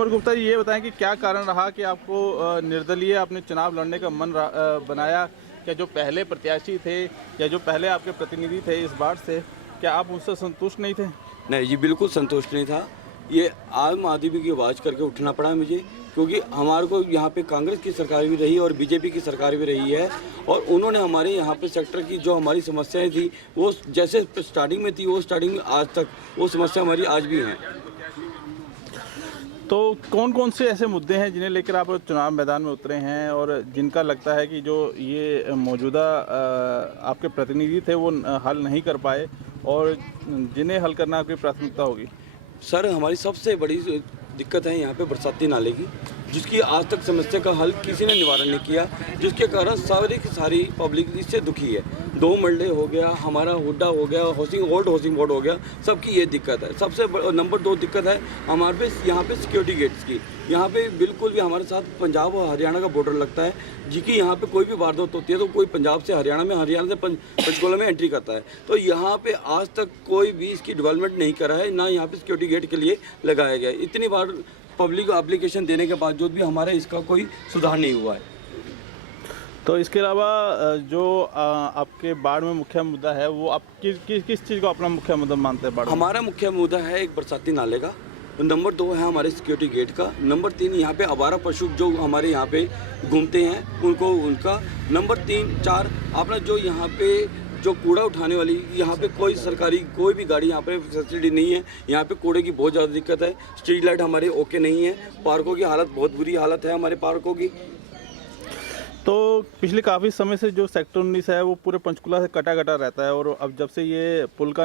कुमार गुप्ता जी, ये बताएं कि क्या कारण रहा कि आपको निर्दलीय अपने चुनाव लड़ने का मन बनाया? क्या जो पहले प्रत्याशी थे या जो पहले आपके प्रतिनिधि थे इस बार से, क्या आप उनसे संतुष्ट नहीं थे? नहीं जी, बिल्कुल संतुष्ट नहीं था। ये आम आदमी की आवाज़ करके उठना पड़ा मुझे, क्योंकि हमारे को यहाँ पे कांग्रेस की सरकार भी रही और बीजेपी की सरकार भी रही है, और उन्होंने हमारे यहाँ पे सेक्टर की जो हमारी समस्याएं थी वो जैसे स्टार्टिंग में थी, वो स्टार्टिंग में आज तक वो समस्या हमारी आज भी हैं। तो कौन कौन से ऐसे मुद्दे हैं जिन्हें लेकर आप चुनाव मैदान में उतरे हैं और जिनका लगता है कि जो ये मौजूदा आपके प्रतिनिधि थे वो हल नहीं कर पाए और जिन्हें हल करना आपकी प्राथमिकता होगी? सर, हमारी सबसे बड़ी दिक्कत है यहाँ पे बरसाती नाले की, जिसकी आज तक समस्या का हल किसी ने निवारण नहीं किया, जिसके कारण सारी पब्लिक इससे दुखी है। 2 मरले हो गया, हमारा हुड्डा हो गया, हाउसिंग बोर्ड हो गया, सबकी ये दिक्कत है। सबसे नंबर 2 दिक्कत है हमारे पे यहाँ पे सिक्योरिटी गेट्स की। यहाँ पे बिल्कुल भी हमारे साथ पंजाब और हरियाणा का बॉर्डर लगता है, जिसकी यहाँ पे कोई भी वारदात होती है तो कोई पंजाब से हरियाणा से पंचकुला में एंट्री करता है। तो यहाँ पे आज तक कोई भी इसकी डेवलपमेंट नहीं करा है, ना यहाँ पे सिक्योरिटी गेट के लिए लगाया गया है। इतनी बार पब्लिक एप्लीकेशन देने के बावजूद भी हमारे इसका कोई सुधार नहीं हुआ है। तो इसके अलावा जो आपके बाढ़ में मुख्य मुद्दा है वो आप किस चीज़ को अपना मुख्य मुद्दा मानते हैं? बाढ़ हमारा मुख्य मुद्दा है एक बरसाती नाले का, नंबर 2 है हमारे सिक्योरिटी गेट का, नंबर 3 यहाँ पे आवारा पशु जो हमारे यहाँ पे घूमते हैं उनका, नंबर 3 4 अपना जो यहाँ पे जो कूड़ा उठाने वाली यहाँ पे कोई सरकारी कोई भी गाड़ी यहाँ पे फैसिलिटी नहीं है। यहाँ पे कूड़े की बहुत ज़्यादा दिक्कत है। स्ट्रीट लाइट हमारे ओके नहीं है। पार्कों की हालत बहुत बुरी हालत है हमारे पार्कों की। तो पिछले काफ़ी समय से जो सेक्टर 19 है वो पूरे पंचकुला से कटा रहता है और अब जब से ये पुल का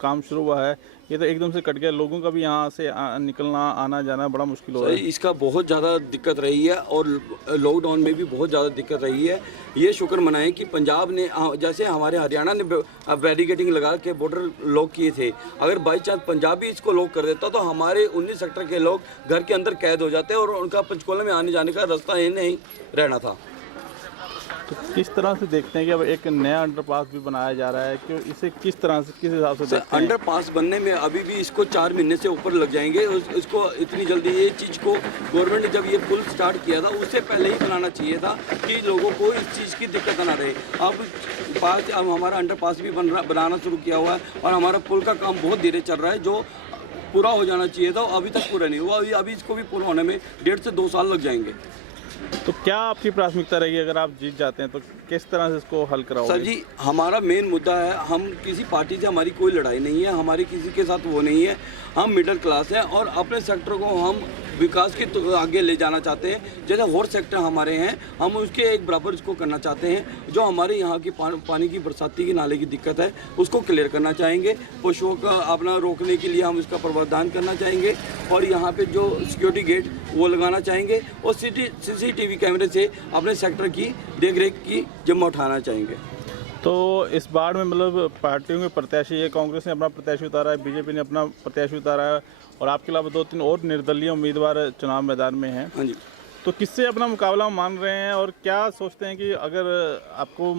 काम शुरू हुआ है ये तो एकदम से कट गया। लोगों का भी यहाँ से निकलना आना जाना बड़ा मुश्किल हो रहा है। इसका बहुत ज़्यादा दिक्कत रही है और लॉकडाउन में भी बहुत ज़्यादा दिक्कत रही है। ये शुक्र मनाएं कि पंजाब ने जैसे हमारे हरियाणा ने बैरिकेडिंग लगा के बॉर्डर लॉक किए थे, अगर बाई चांस पंजाब भी इसको लॉक कर देता तो हमारे 19 सेक्टर के लोग घर के अंदर कैद हो जाते और उनका पंचकुला में आने जाने का रास्ता ही नहीं रहना था। तो किस तरह से देखते हैं कि अब एक नया अंडरपास भी बनाया जा रहा है, कि इसे किस तरह से किस हिसाब से देखते हैं? अंडरपास बनने में अभी भी इसको 4 महीने से ऊपर लग जाएंगे। इसको इतनी जल्दी ये चीज़ को गवर्नमेंट ने जब ये पुल स्टार्ट किया था उससे पहले ही बनाना चाहिए था कि लोगों को इस चीज़ की दिक्कत ना रहे। अब हमारा अंडरपास भी बनाना शुरू किया हुआ है और हमारा पुल का काम बहुत धीरे चल रहा है, जो पूरा हो जाना चाहिए था अभी तक पूरा नहीं हुआ। अभी इसको भी पूरा होने में 1.5 से 2 साल लग जाएंगे। तो क्या आपकी प्राथमिकता रहेगी अगर आप जीत जाते हैं तो किस तरह से इसको हल कराओगे? सर जी, हमारा मेन मुद्दा है, हम किसी पार्टी से हमारी कोई लड़ाई नहीं है, हमारी किसी के साथ वो नहीं है। हम मिडिल क्लास हैं और अपने सेक्टर को हम विकास के आगे ले जाना चाहते हैं। जैसे और सेक्टर हमारे हैं, हम उसके एक बराबर इसको करना चाहते हैं। जो हमारे यहाँ की पानी की बरसाती की नाले की दिक्कत है उसको क्लियर करना चाहेंगे। पशुओं का अपना रोकने के लिए हम इसका प्रावधान करना चाहेंगे और यहाँ पे जो सिक्योरिटी गेट वो लगाना चाहेंगे और CCTV कैमरे से अपने सेक्टर की देखरेख की जिम्मा उठाना चाहेंगे। तो इस बार में मतलब पार्टियों के प्रत्याशी है, कांग्रेस ने अपना प्रत्याशी उतारा है, बीजेपी ने अपना प्रत्याशी उतारा है और आपके अलावा 2-3 और निर्दलीय उम्मीदवार चुनाव मैदान में हैं। हाँ जी। तो किससे अपना मुकाबला मान रहे हैं और क्या सोचते हैं कि अगर आपको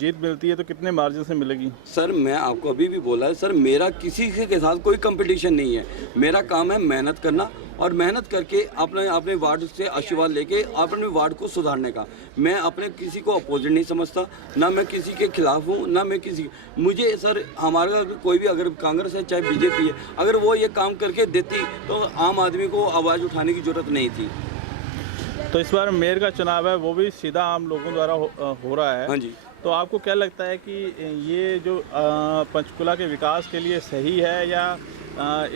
जीत मिलती है तो कितने मार्जिन से मिलेगी? सर, मैं आपको अभी भी बोला है सर, मेरा किसी के साथ कोई कंपटीशन नहीं है। मेरा काम है मेहनत करना और मेहनत करके अपने वार्ड से आशीर्वाद लेके अपने वार्ड को सुधारने का। मैं अपने किसी को अपोजिट नहीं समझता, ना मैं किसी के खिलाफ हूँ ना मैं किसी। मुझे सर हमारा कोई भी अगर कांग्रेस है चाहे बीजेपी है, अगर वो ये काम करके देती तो आम आदमी को आवाज़ उठाने की ज़रूरत नहीं थी। तो इस बार मेयर का चुनाव है वो भी सीधा आम लोगों द्वारा हो रहा है। हाँ जी। तो आपको क्या लगता है कि ये जो पंचकुला के विकास के लिए सही है या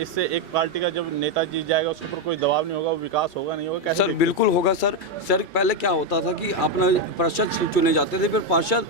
इससे एक पार्टी का जब नेता जीत जाएगा उसके ऊपर कोई दबाव नहीं होगा, वो विकास होगा नहीं होगा? कैसे? सर बिल्कुल होगा सर। पहले क्या होता था कि अपना पार्षद चुने जाते थे, फिर पार्षद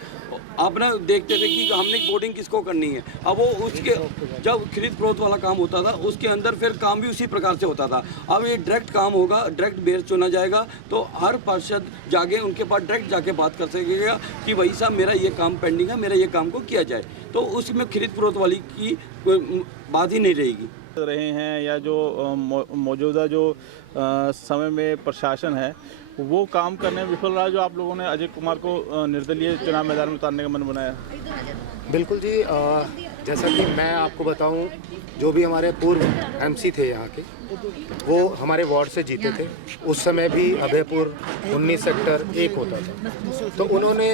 अपना देखते थे कि हमने वोटिंग किसको करनी है। अब वो उसके जब खरीद फरोख्त वाला काम होता था उसके अंदर फिर काम भी उसी प्रकार से होता था। अब ये डायरेक्ट काम होगा, डायरेक्ट बेयर चुना जाएगा तो हर पार्षद जाके उनके पास डायरेक्ट जाके बात कर सकेगा कि भाई साहब मेरा ये काम पेंडिंग है, मेरा ये काम को किया जाए। तो उसमें खरीद फरोख्त वाली की बात ही नहीं रहेगी। रहे हैं या जो मौजूदा जो समय में प्रशासन है वो काम करने में विफल रहा, जो आप लोगों ने अजय कुमार को निर्दलीय चुनाव मैदान में उतारने का मन बनाया? बिल्कुल जी, जैसा कि मैं आपको बताऊं, जो भी हमारे पूर्व एमसी थे यहाँ के, वो हमारे वार्ड से जीते थे। उस समय भी अभयपुर 19 सेक्टर 1 होता था। तो उन्होंने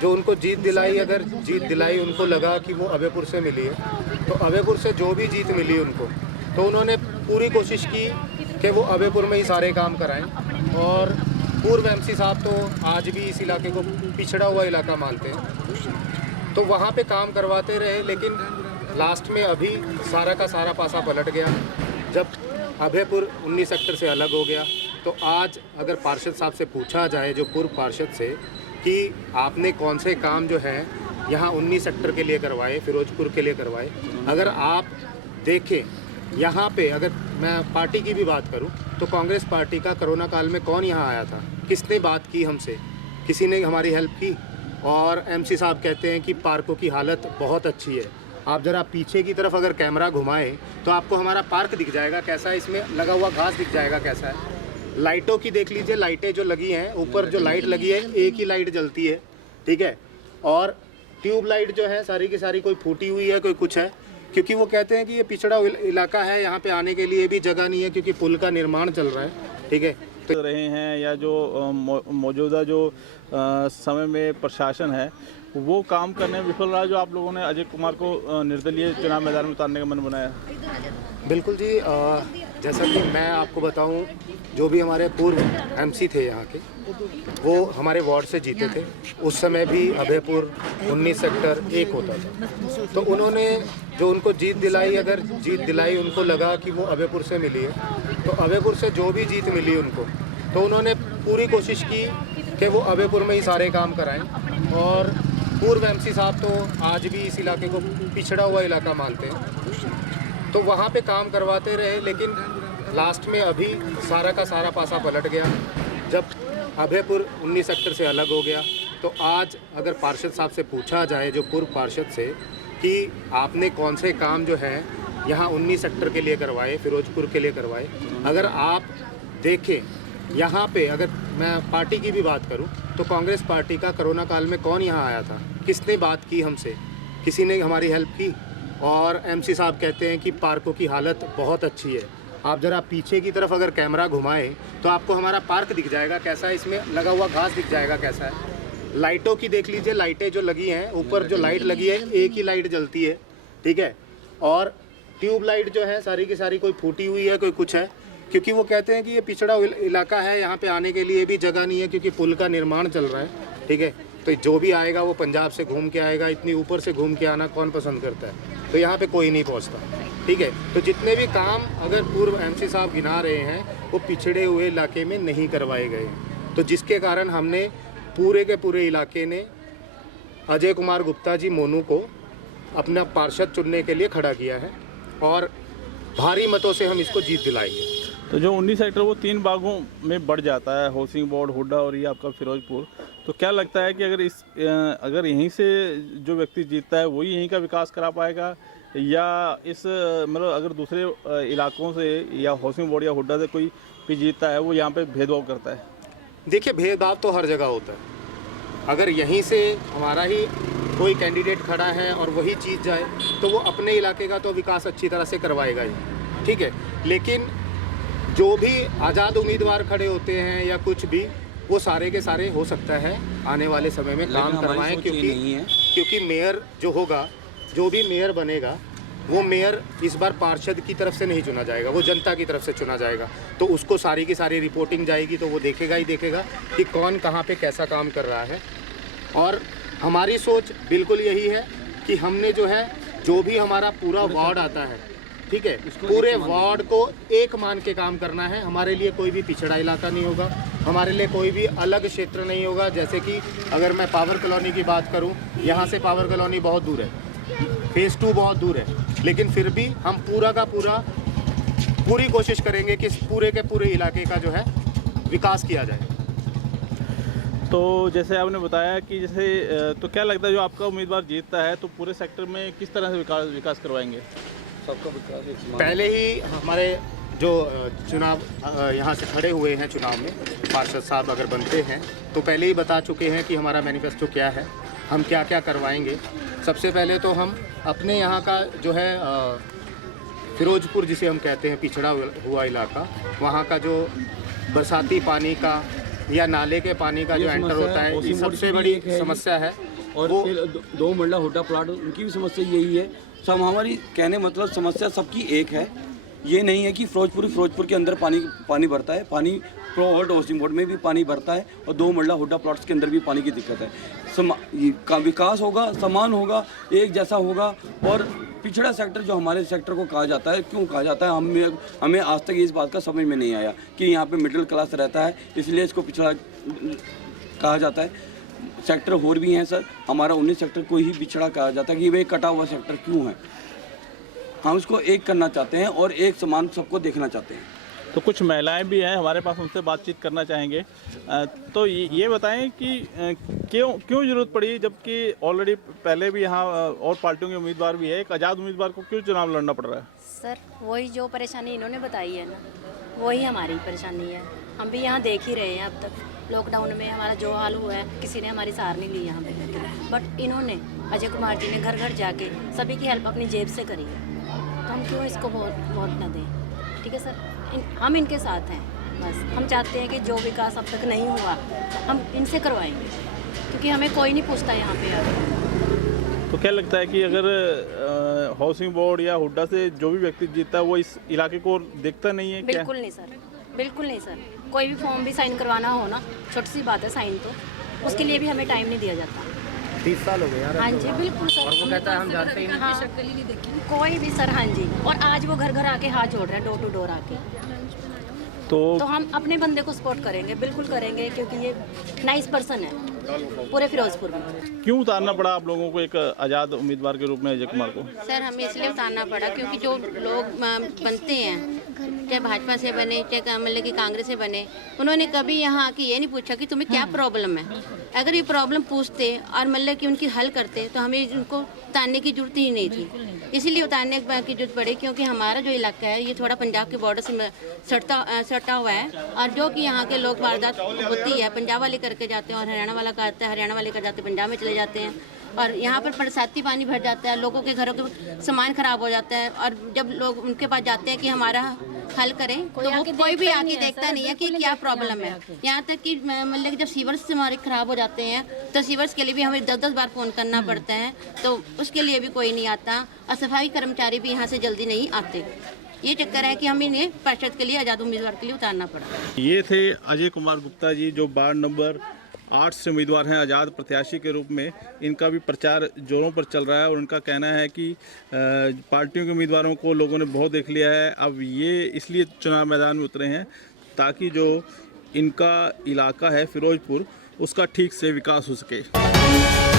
जो उनको जीत दिलाई, अगर जीत दिलाई उनको लगा कि वो अभयपुर से मिली है, तो अभयपुर से जो भी जीत मिली उनको, तो उन्होंने पूरी कोशिश की कि वो अभयपुर में ही सारे काम कराएं। और पूर्व एमसी साहब तो आज भी इस इलाके को पिछड़ा हुआ इलाका मानते हैं, तो वहाँ पे काम करवाते रहे। लेकिन लास्ट में अभी सारा का सारा पासा पलट गया जब अभयपुर 19 सेक्टर से अलग हो गया। तो आज अगर पार्षद साहब से पूछा जाए, जो पूर्व पार्षद से, कि आपने कौन से काम जो है यहाँ 19 सेक्टर के लिए करवाए, फिरोजपुर के लिए करवाए, अगर आप देखें यहाँ पे, अगर मैं पार्टी की भी बात करूँ तो कांग्रेस पार्टी का कोरोना काल में कौन यहाँ आया था, किसने बात की हमसे, किसी ने हमारी हेल्प की। और एमसी साहब कहते हैं कि पार्कों की हालत बहुत अच्छी है। आप ज़रा पीछे की तरफ अगर कैमरा घुमाएं तो आपको हमारा पार्क दिख जाएगा कैसा है, इसमें लगा हुआ घास दिख जाएगा कैसा है। लाइटों की देख लीजिए, लाइटें जो लगी हैं, ऊपर जो लाइट लगी है एक ही लाइट जलती है, ठीक है। और ट्यूब लाइट जो है सारी की सारी कोई फूटी हुई है, कोई कुछ है, क्योंकि वो कहते हैं कि ये पिछड़ा इलाका है, यहाँ पे आने के लिए भी जगह नहीं है क्योंकि पुल का निर्माण चल रहा है, ठीक है। तो रहे हैं या जो मौजूदा जो समय में प्रशासन है वो काम करने में विफल रहा, जो आप लोगों ने अजय कुमार को निर्दलीय चुनाव मैदान में उतारने का मन बनाया। बिल्कुल जी, जैसा कि मैं आपको बताऊं, जो भी हमारे पूर्व एमसी थे यहाँ के, वो हमारे वार्ड से जीते थे। उस समय भी अभयपुर 19 सेक्टर 1 होता था। तो उन्होंने जो उनको जीत दिलाई, अगर जीत दिलाई उनको लगा कि वो अभयपुर से मिली है, तो अभयपुर से जो भी जीत मिली उनको, तो उन्होंने पूरी कोशिश की कि वो अभयपुर में ही सारे काम कराएं। और पूर्व एमसी साहब तो आज भी इस इलाके को पिछड़ा हुआ इलाका मानते हैं, तो वहाँ पे काम करवाते रहे। लेकिन लास्ट में अभी सारा का सारा पासा पलट गया जब अभयपुर 19 सेक्टर से अलग हो गया। तो आज अगर पार्षद साहब से पूछा जाए, जो पूर्व पार्षद से, कि आपने कौन से काम जो है यहाँ 19 सेक्टर के लिए करवाए, फिरोजपुर के लिए करवाए, अगर आप देखें यहाँ पे, अगर मैं पार्टी की भी बात करूँ तो कांग्रेस पार्टी का कोरोना काल में कौन यहाँ आया था, किसने बात की हमसे, किसी ने हमारी हेल्प की। और एमसी साहब कहते हैं कि पार्कों की हालत बहुत अच्छी है। आप ज़रा पीछे की तरफ अगर कैमरा घुमाएं तो आपको हमारा पार्क दिख जाएगा कैसा है, इसमें लगा हुआ घास दिख जाएगा कैसा है। लाइटों की देख लीजिए, लाइटें जो लगी हैं, ऊपर जो लाइट लगी है एक ही लाइट जलती है, ठीक है। और ट्यूब लाइट जो है सारी की सारी कोई फूटी हुई है, कोई कुछ है, क्योंकि वो कहते हैं कि ये पिछड़ा इलाका है, यहाँ पे आने के लिए भी जगह नहीं है क्योंकि पुल का निर्माण चल रहा है, ठीक है। तो जो भी आएगा वो पंजाब से घूम के आएगा, इतनी ऊपर से घूम के आना कौन पसंद करता है, तो यहाँ पे कोई नहीं पहुँचता, ठीक है। तो जितने भी काम अगर पूर्व एमसी साहब गिना रहे हैं वो पिछड़े हुए इलाके में नहीं करवाए गए, तो जिसके कारण हमने पूरे के पूरे इलाके ने अजय कुमार गुप्ता जी मोनू को अपना पार्षद चुनने के लिए खड़ा किया है और भारी मतों से हम इसको जीत दिलाएंगे। तो जो 19 सेक्टर वो 3 भागों में बढ़ जाता है, हाउसिंग बोर्ड, हुड्डा और ये आपका फिरोजपुर। तो क्या लगता है कि अगर यहीं से जो व्यक्ति जीतता है वही यहीं का विकास करा पाएगा, या इस मतलब अगर दूसरे इलाकों से या हाउसिंग बोर्ड या हुड्डा से कोई भी जीतता है वो यहाँ पे भेदभाव करता है? देखिए, भेदभाव तो हर जगह होता है। अगर यहीं से हमारा ही कोई कैंडिडेट खड़ा है और वही जीत जाए तो वो अपने इलाके का तो विकास अच्छी तरह से करवाएगा ही, ठीक है। लेकिन जो भी आज़ाद उम्मीदवार खड़े होते हैं या कुछ भी, वो सारे के सारे हो सकता है आने वाले समय में काम करवाएं, क्योंकि मेयर जो होगा, जो भी मेयर बनेगा, वो मेयर इस बार पार्षद की तरफ से नहीं चुना जाएगा, वो जनता की तरफ से चुना जाएगा। तो उसको सारी की सारी रिपोर्टिंग जाएगी, तो वो देखेगा ही देखेगा कि कौन कहाँ पे कैसा काम कर रहा है। और हमारी सोच बिल्कुल यही है कि हमने जो है, जो भी हमारा पूरा वार्ड आता है, ठीक है, पूरे वार्ड को एक मान के काम करना है। हमारे लिए कोई भी पिछड़ा इलाका नहीं होगा, हमारे लिए कोई भी अलग क्षेत्र नहीं होगा। जैसे कि अगर मैं पावर कॉलोनी की बात करूं, यहाँ से पावर कॉलोनी बहुत दूर है, फेज़ 2 बहुत दूर है, लेकिन फिर भी हम पूरा का पूरा पूरी कोशिश करेंगे कि पूरे के पूरे इलाके का जो है विकास किया जाए। तो जैसे आपने बताया कि जैसे तो क्या लगता है जो आपका उम्मीदवार जीतता है तो पूरे सेक्टर में किस तरह से विकास करवाएंगे? सबका विकास पहले ही हमारे जो चुनाव यहाँ से खड़े हुए हैं चुनाव में, पार्षद साहब अगर बनते हैं तो पहले ही बता चुके हैं कि हमारा मैनिफेस्टो क्या है। हम क्या क्या करवाएंगे। सबसे पहले तो हम अपने यहाँ का जो है फिरोजपुर जिसे हम कहते हैं पिछड़ा हुआ इलाका, वहाँ का जो बरसाती पानी का या नाले के पानी का जो एंटर होता है, ये सबसे बड़ी समस्या है। और फिर 2 मंडला हुड्डा प्लाट, उनकी भी समस्या यही है। सब हमारी कहने मतलब समस्या सबकी एक है। ये नहीं है कि फिरोजपुर के अंदर पानी भरता है, पानी प्रोवर्ड हाउसिंग बोर्ड में भी पानी भरता है और 2 मंडला हुड्डा प्लॉट्स के अंदर भी पानी की दिक्कत है। का विकास होगा, समान होगा, एक जैसा होगा। और पिछड़ा सेक्टर जो हमारे सेक्टर को कहा जाता है, क्यों कहा जाता है, हमें आज तक इस बात का समझ में नहीं आया कि यहाँ पे मिडिल क्लास रहता है इसलिए इसको पिछड़ा कहा जाता है। सेक्टर और भी हैं सर, हमारा 19 सेक्टर को ही पिछड़ा कहा जाता है कि वे कटा हुआ सेक्टर क्यों है। हम उसको एक करना चाहते हैं और एक समान सबको देखना चाहते हैं। तो कुछ महिलाएं भी हैं हमारे पास, उनसे बातचीत करना चाहेंगे। तो ये बताएं कि क्यों ज़रूरत पड़ी, जबकि ऑलरेडी पहले भी यहाँ और पार्टियों के उम्मीदवार भी है, एक आज़ाद उम्मीदवार को क्यों चुनाव लड़ना पड़ रहा है? सर वही जो परेशानी इन्होंने बताई है ना, वही हमारी परेशानी है। हम भी यहाँ देख ही रहे हैं। अब तक लॉकडाउन में हमारा जो हाल हुआ है, किसी ने हमारी सार नहीं ली यहाँ पे, बट इन्होंने अजय कुमार जी ने घर घर जाके सभी की हेल्प अपनी जेब से करी है। तो हम क्यों इसको वोट न दें? ठीक है सर, हम इनके साथ हैं। बस हम चाहते हैं कि जो विकास अब तक नहीं हुआ हम इनसे करवाएंगे, क्योंकि हमें कोई नहीं पूछता यहाँ पे आकर। तो क्या लगता है कि अगर हाउसिंग बोर्ड या हुड्डा से जो भी व्यक्ति जीतता है वो इस इलाके को देखता नहीं है? बिल्कुल नहीं सर, बिल्कुल नहीं सर। कोई भी फॉर्म भी साइन करवाना हो ना, छोटी सी बात है साइन, तो उसके लिए भी हमें टाइम नहीं दिया जाता। 30 साल हो गए यार। हाँ जी बिल्कुल सर। और वो कहता है हम जानते ही नहीं। हाँ, कोई भी सर। हाँ जी, और आज वो घर घर आके हाथ जोड़ रहे हैं, डोर टू डोर आके। तो हम अपने बंदे को सपोर्ट करेंगे, बिल्कुल करेंगे, क्योंकि ये नाइस पर्सन है पूरे फिरोजपुर में। क्यों उतारना पड़ा आप लोगों को एक आज़ाद उम्मीदवार के रूप में अजय कुमार को? सर हमें इसलिए उतारना पड़ा क्योंकि जो लोग बनते हैं, चाहे भाजपा से बने चाहे मतलब कि कांग्रेस से बने, उन्होंने कभी यहाँ आके ये नहीं पूछा कि तुम्हें क्या प्रॉब्लम है। अगर ये प्रॉब्लम पूछते और मतलब कि उनकी हल करते तो हमें उनको उतारने की जरूरत ही नहीं थी। इसीलिए उतारने की जरूरत पड़ी क्योंकि हमारा जो इलाका है ये थोड़ा पंजाब के बॉर्डर से सटा हुआ है, और जो कि यहाँ के लोग वारदात होती है, पंजाब वाले करके जाते हैं और हरियाणा वाला करता है, हरियाणा वाले कर जाते हैं पंजाब में चले जाते हैं, और यहाँ पर बरसाती पानी भर जाता है, लोगों के घरों के सामान खराब हो जाता है। और जब लोग उनके पास जाते हैं कि हमारा हल करें, तो वो कोई भी आके देखता नहीं है कि क्या प्रॉब्लम है। यहाँ तक कि मतलब जब सीवर्स हमारे खराब हो जाते हैं तो सीवर्स के लिए भी हमें 10-10 बार फ़ोन करना पड़ता है, तो उसके लिए भी कोई नहीं आता, और सफाई कर्मचारी भी यहाँ से जल्दी नहीं आते। ये चक्कर है कि हम इन्हें पार्षद के लिए, आज़ाद उम्मीदवार के लिए उतारना पड़ा। ये थे अजय कुमार गुप्ता जी, जो वार्ड नंबर 8 से उम्मीदवार हैं आज़ाद प्रत्याशी के रूप में। इनका भी प्रचार जोरों पर चल रहा है और उनका कहना है कि पार्टियों के उम्मीदवारों को लोगों ने बहुत देख लिया है, अब ये इसलिए चुनाव मैदान में उतरे हैं ताकि जो इनका इलाका है फिरोजपुर, उसका ठीक से विकास हो सके।